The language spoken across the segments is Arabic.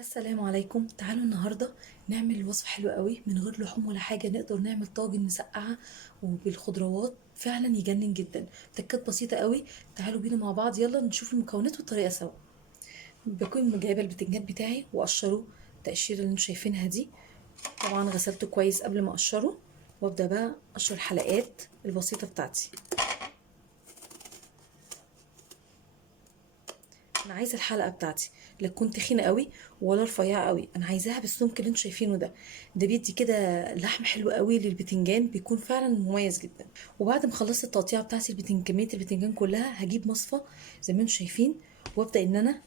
السلام عليكم. تعالوا النهارده نعمل وصفه حلوه قوي من غير لحوم ولا حاجه. نقدر نعمل طاجن مسقعه وبالخضروات، فعلا يجنن جدا. تكات بسيطه قوي. تعالوا بينا مع بعض، يلا نشوف المكونات والطريقه سوا. بكون جايبه البتنجان بتاعي واقشره التقشيره اللي انتوا شايفينها دي. طبعا غسلته كويس قبل ما اقشره، وابدا بقى اقشر الحلقات البسيطه بتاعتي. انا عايزه الحلقه بتاعتي لا تكون تخينه قوي ولا رفيعه قوي، انا عايزاها بالسمك اللي انتوا شايفينه ده بيدي كده لحم حلو قوي للبتنجان، بيكون فعلا مميز جدا. وبعد ما خلصت التقطيعه بتاعتي كميه البتنجان كلها، هجيب مصفى زي ما انتوا شايفين، وابدا ان انا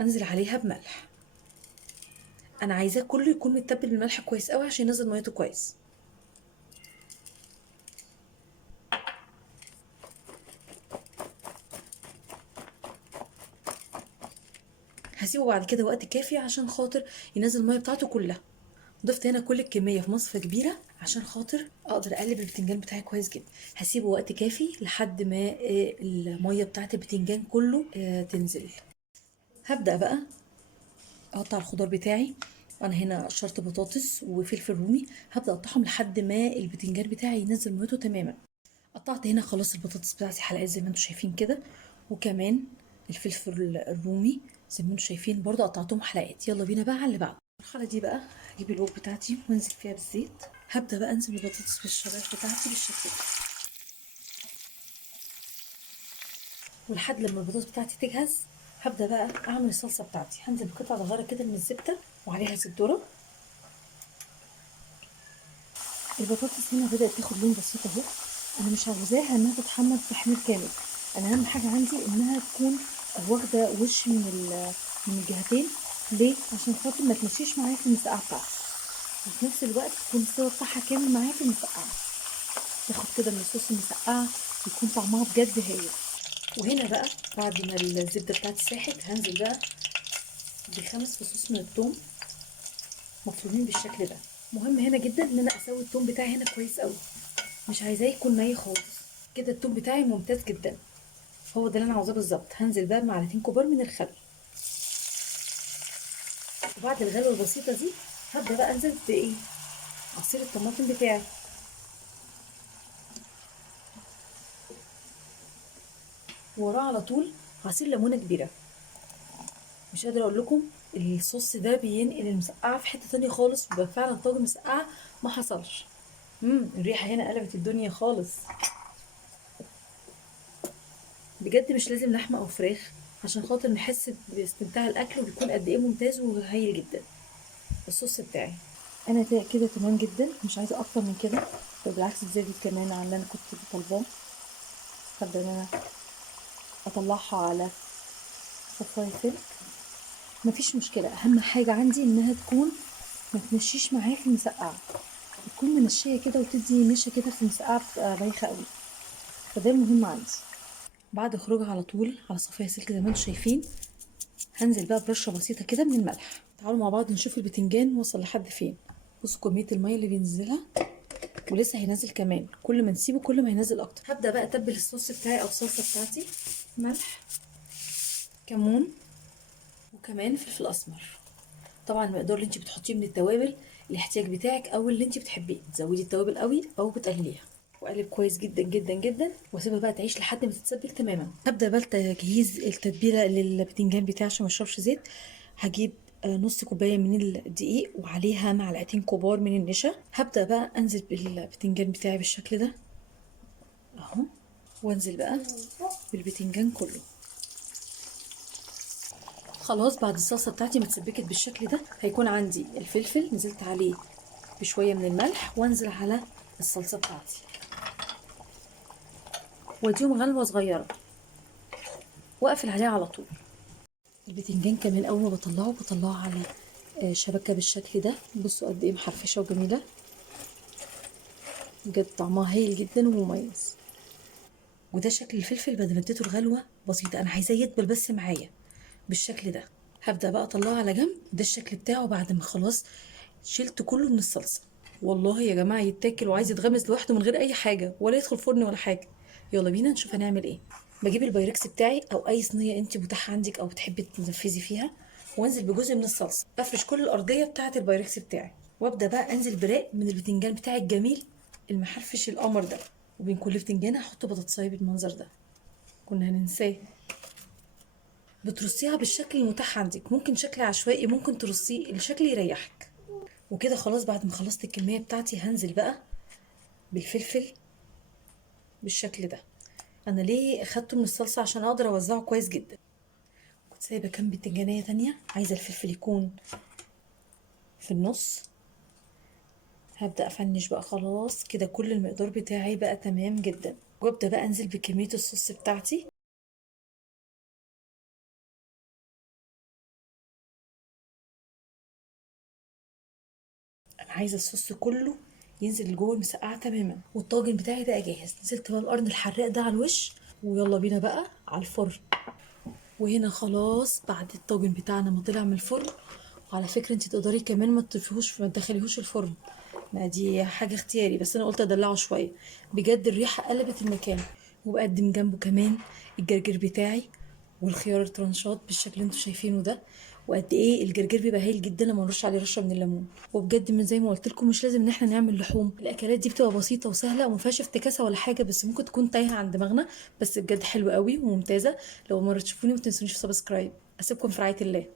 انزل عليها بملح. انا عايزاه كله يكون متبل بالملح كويس قوي عشان ينزل ميته كويس. هسيبه بعد كده وقت كافي عشان خاطر ينزل الميه بتاعته كلها. ضفت هنا كل الكميه في مصفى كبيره عشان خاطر اقدر اقلب البتنجان بتاعي كويس جدا. هسيبه وقت كافي لحد ما الميه بتاعت البتنجان كله تنزل. هبدا بقى اقطع الخضار بتاعي. انا هنا قشرت بطاطس وفلفل رومي، هبدا اقطعهم لحد ما البتنجان بتاعي ينزل ميته تماما. قطعت هنا خلاص البطاطس بتاعتي حلقات زي ما انتم شايفين كده، وكمان الفلفل الرومي زي ما انتم شايفين برضه قطعتهم حلقات. يلا بينا بقى على اللي بعده. المرحله دي بقى هجيب الوك بتاعتي وانزل فيها بالزيت. هبدا بقى انزل بالبطاطس في الشرايح بتاعتي بالشكل ده، ولحد لما البطاطس بتاعتي تجهز هبدا بقى اعمل الصلصه بتاعتي. هنزل بقطعه صغيره كده من الزبده وعليها زيت ذره. البطاطس هنا بدات تاخد لون بسيط اهو. انا مش عاوزاها انها تتحمر تحمير كامل، انا اهم حاجه عندي انها تكون واخده وش من الجهتين. ليه؟ عشان خاطر ما تمشيش معايا في المسقعه بتاعتي، وفي نفس الوقت تكون السوا بتاعها كامل معايا في المسقعه، تاخد كده من صوص المسقعه، يكون طعمها بجد هايل. وهنا بقى بعد ما الزبده بتاعتي ساحت، هنزل بقى بخمس فصوص من الثوم مفرومين بالشكل ده. مهم هنا جدا ان انا اسوي الثوم بتاعي هنا كويس قوي، مش عايزاه يكون ني خالص. كده الثوم بتاعي ممتاز جدا، هو ده اللي انا عاوزاه بالظبط. هنزل بقى بمعلقتين كبار من الخل، وبعد الغلوه البسيطه دي هبدا بقى انزل بايه؟ عصير الطماطم بتاعي. وراه على طول عصير ليمونه كبيره. مش قادره اقول لكم، الصوص ده بينقل المسقعه في حته تانية خالص، بيبقى فعلا طاجن مسقعه ما حصلش. الريحه هنا قلبت الدنيا خالص. بجد مش لازم لحمه او فراخ عشان خاطر نحس باستمتاع الاكل، وبيكون قد ايه ممتاز وهايل جدا الصوص بتاعي. انا كده تمام جدا، مش عايزه اكتر من كده، بالعكس زادت كمان عن اللي انا كنت طالباه. هبدا ان انا اطلعها على صفايه سلك. مفيش مشكله، اهم حاجه عندي انها تكون ما تنشيش معايا في المسقعه، تكون منشيه كده وتدي نشا كده في المسقعه، بتبقى بايخه قوي، فده المهم عندي. بعد خروجها على طول على صفايه سلك زي ما انتم شايفين، هنزل بقى برشه بسيطه كده من الملح. تعالوا مع بعض نشوف البتنجان وصل لحد فين. بصوا كميه الميه اللي بينزلها، ولسه هينزل كمان. كل ما نسيبه كل ما هينزل اكتر. هبدا بقى اتبل الصوص بتاعي او الصلصه بتاعتي. ملح، كمون، وكمان فلفل اسمر. طبعا المقدار اللي انت بتحطيه من التوابل الاحتياج بتاعك، او اللي انت بتحبيه، تزودي التوابل قوي او بتقلليها. واقلب كويس جدا جدا جدا، واسيبها بقى تعيش لحد ما تتسبك تماما. هبدا بقى تجهيز التتبيله للبتنجان بتاعي عشان ما يشربش زيت. هجيب نص كوبايه من الدقيق وعليها معلقتين كبار من النشا. هبدا بقى انزل بالبتنجان بتاعي بالشكل ده اهو، وانزل بقى بالبتنجان كله. خلاص بعد الصلصه بتاعتي ما اتسبكت بالشكل ده، هيكون عندي الفلفل نزلت عليه بشويه من الملح، وانزل على الصلصه بتاعتي واديهم غلوه صغيره واقفل عليها على طول. البتنجان كمان اول ما بطلعه على شبكه بالشكل ده. بصوا قد ايه محرفشه وجميله، بجد طعمها هايل جدا ومميز. وده شكل الفلفل بعد ما اديته الغلوه بسيطه، انا عايزاه يدبل بس معايا بالشكل ده. هبدا بقى اطلعه على جنب. ده الشكل بتاعه بعد ما خلاص شلت كله من الصلصه. والله يا جماعه يتاكل وعايز يتغمس لوحده من غير اي حاجه، ولا يدخل فرن ولا حاجه. يلا بينا نشوف هنعمل ايه. بجيب البايركس بتاعي او اي صينيه انت متاحه عندك او بتحبي تنفذي فيها، وانزل بجزء من الصلصه، افرش كل الارضيه بتاعه البايركس بتاعي، وابدا بقى انزل براق من البتنجان بتاعي الجميل المحرفش القمر ده. وبين كل بتنجانه هحط بطاطسايه بالمنظر ده، كنا هننساه. بترصيها بالشكل المتاح عندك، ممكن شكل عشوائي، ممكن ترصيه الشكل يريحك. وكده خلاص، بعد ما خلصت الكميه بتاعتي هنزل بقى بالفلفل بالشكل ده. انا ليه اخدته من الصلصه؟ عشان اقدر اوزعه كويس جدا. كنت سايبه كام بتنجانيه تانية، عايزه الفلفل يكون في النص. هبدا افنش بقى، خلاص كده كل المقدار بتاعي بقى تمام جدا. وابدا بقى انزل بكميه الصوص بتاعتي. انا عايزه الصوص كله ينزل لجوه المسقعه تماما. والطاجن بتاعي ده جاهز، نزلت بقى القرن الحراق ده على الوش، ويلا بينا بقى على الفرن. وهنا خلاص بعد الطاجن بتاعنا ما طلع من الفرن. وعلى فكره انت تقدري كمان ما تضيفيهوش، ما تدخليهوش الفرن، ما دي حاجه اختياري، بس انا قلت ادلعه شويه. بجد الريحه قلبت المكان. وبقدم جنبه كمان الجرجير بتاعي والخيار الترانشات بالشكل اللي انتوا شايفينه ده. وقد ايه الجرجير بيبقى هايل جدا لما نرش عليه رشه من الليمون. وبجد من زي ما قلت لكم، مش لازم ان احنا نعمل لحوم، الاكلات دي بتبقى بسيطه وسهله وما فيهاش افتكاسه ولا حاجه، بس ممكن تكون تايهه عن دماغنا. بس بجد حلوه قوي وممتازه. لو مره تشوفوني ما تنسونيش في سبسكرايب. اسيبكم في رعايه الله.